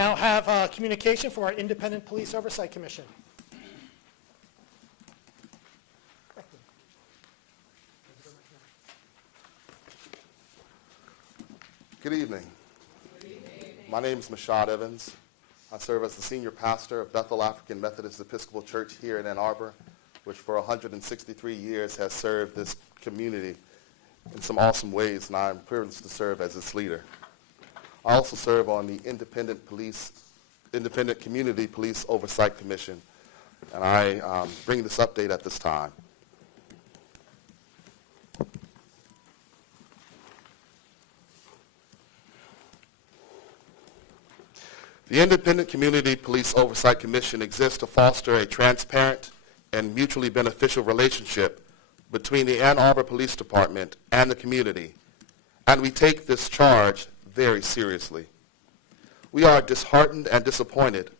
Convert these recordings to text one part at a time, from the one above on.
now have communication for our Independent Police Oversight Commission. Good evening. My name is Mashad Evans. I serve as the senior pastor of Bethel African Methodist Episcopal Church here in Ann Arbor, which for 163 years has served this community in some awesome ways, and I'm privileged to serve as its leader. I also serve on the Independent Community Police Oversight Commission, and I bring this update at this time. The Independent Community Police Oversight Commission exists to foster a transparent and mutually beneficial relationship between the Ann Arbor Police Department and the community, and we take this charge very seriously. We are disheartened and disappointed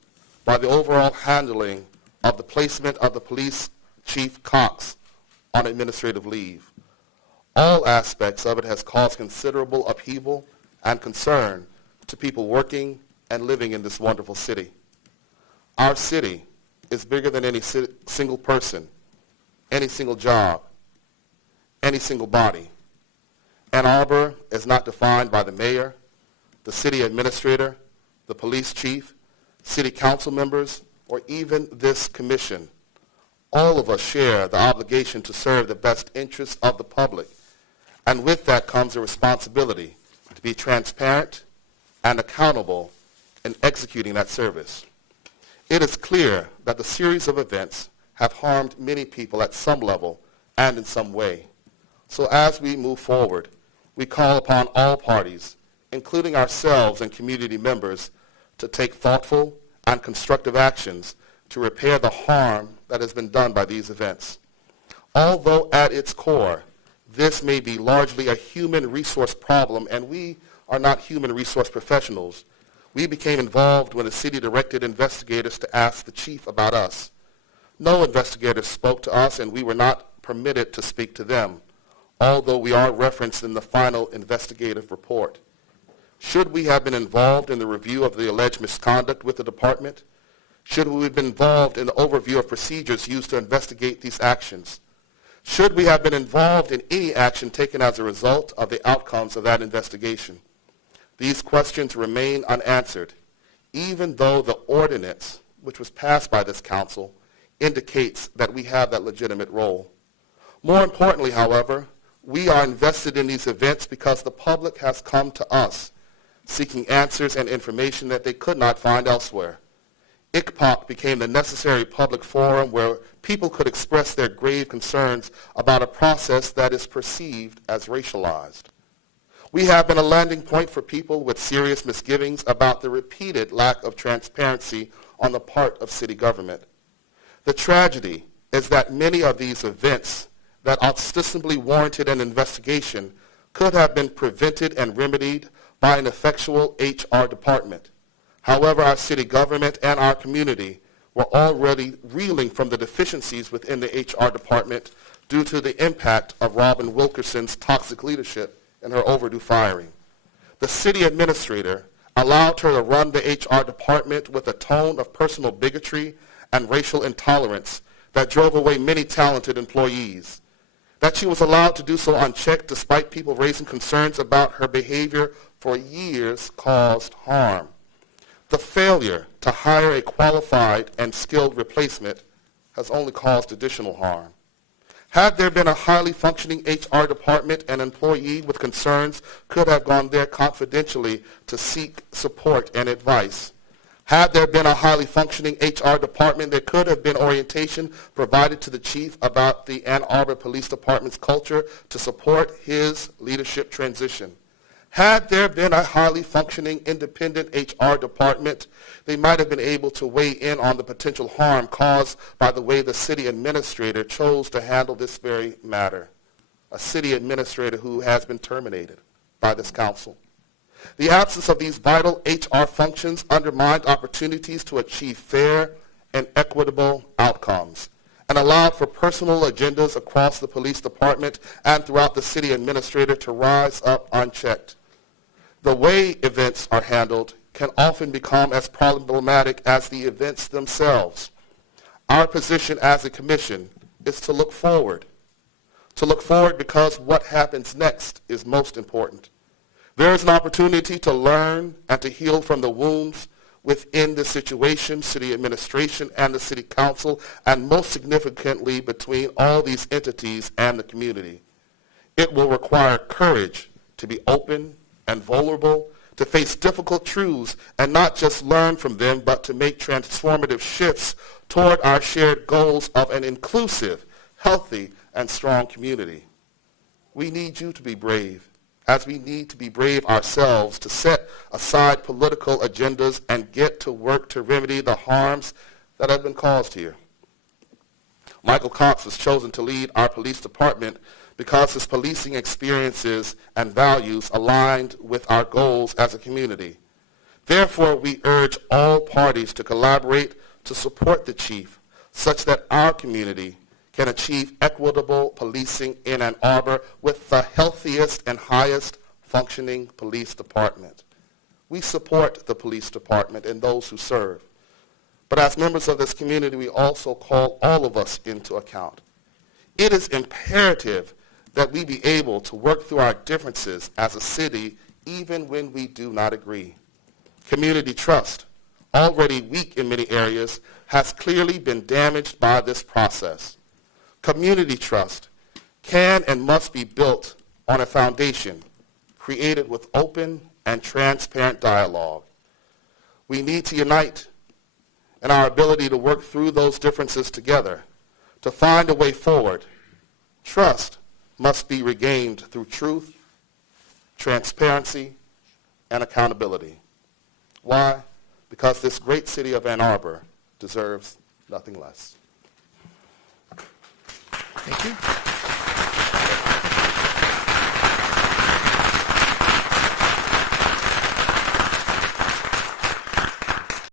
by the overall handling of the placement of the police chief Cox on administrative leave. All aspects of it has caused considerable upheaval and concern to people working and living in this wonderful city. Our city is bigger than any single person, any single job, any single body. Ann Arbor is not defined by the mayor, the city administrator, the police chief, city council members, or even this commission. All of us share the obligation to serve the best interests of the public, and with that comes a responsibility to be transparent and accountable in executing that service. It is clear that the series of events have harmed many people at some level and in some way. So as we move forward, we call upon all parties, including ourselves and community members, to take thoughtful and constructive actions to repair the harm that has been done by these events. Although at its core, this may be largely a human resource problem, and we are not human resource professionals, we became involved when the city directed investigators to ask the chief about us. No investigators spoke to us, and we were not permitted to speak to them, although we are referenced in the final investigative report. Should we have been involved in the review of the alleged misconduct with the department? Should we have been involved in the overview of procedures used to investigate these actions? Should we have been involved in any action taken as a result of the outcomes of that investigation? These questions remain unanswered, even though the ordinance, which was passed by this council, indicates that we have that legitimate role. More importantly, however, we are invested in these events because the public has come to us seeking answers and information that they could not find elsewhere. ICPOC became the necessary public forum where people could express their grave concerns about a process that is perceived as racialized. We have been a landing point for people with serious misgivings about the repeated lack of transparency on the part of city government. The tragedy is that many of these events that ostensibly warranted an investigation could have been prevented and remedied by an effectual HR department. However, our city government and our community were already reeling from the deficiencies within the HR department due to the impact of Robin Wilkerson's toxic leadership and her overdue firing. The city administrator allowed her to run the HR department with a tone of personal bigotry and racial intolerance that drove away many talented employees. That she was allowed to do so unchecked despite people raising concerns about her behavior for years caused harm. The failure to hire a qualified and skilled replacement has only caused additional harm. Had there been a highly functioning HR department, an employee with concerns could have gone there confidentially to seek support and advice. Had there been a highly functioning HR department, there could have been orientation provided to the chief about the Ann Arbor Police Department's culture to support his leadership transition. Had there been a highly functioning independent HR department, they might have been able to weigh in on the potential harm caused by the way the city administrator chose to handle this very matter. A city administrator who has been terminated by this council. The absence of these vital HR functions undermined opportunities to achieve fair and equitable outcomes and allowed for personal agendas across the police department and throughout the city administrator to rise up unchecked. The way events are handled can often become as problematic as the events themselves. Our position as a commission is to look forward. To look forward because what happens next is most important. There is an opportunity to learn and to heal from the wounds within the situation, city administration, and the city council, and most significantly between all these entities and the community. It will require courage to be open and vulnerable, to face difficult truths and not just learn from them, but to make transformative shifts toward our shared goals of an inclusive, healthy, and strong community. We need you to be brave, as we need to be brave ourselves to set aside political agendas and get to work to remedy the harms that have been caused here. Michael Cox was chosen to lead our police department because his policing experiences and values aligned with our goals as a community. Therefore, we urge all parties to collaborate to support the chief such that our community can achieve equitable policing in Ann Arbor with the healthiest and highest functioning police department. We support the police department and those who serve. But as members of this community, we also call all of us into account. It is imperative that we be able to work through our differences as a city even when we do not agree. Community trust, already weak in many areas, has clearly been damaged by this process. Community trust can and must be built on a foundation created with open and transparent dialogue. We need to unite in our ability to work through those differences together, to find a way forward. Trust must be regained through truth, transparency, and accountability. Why? Because this great city of Ann Arbor deserves nothing less. Thank you.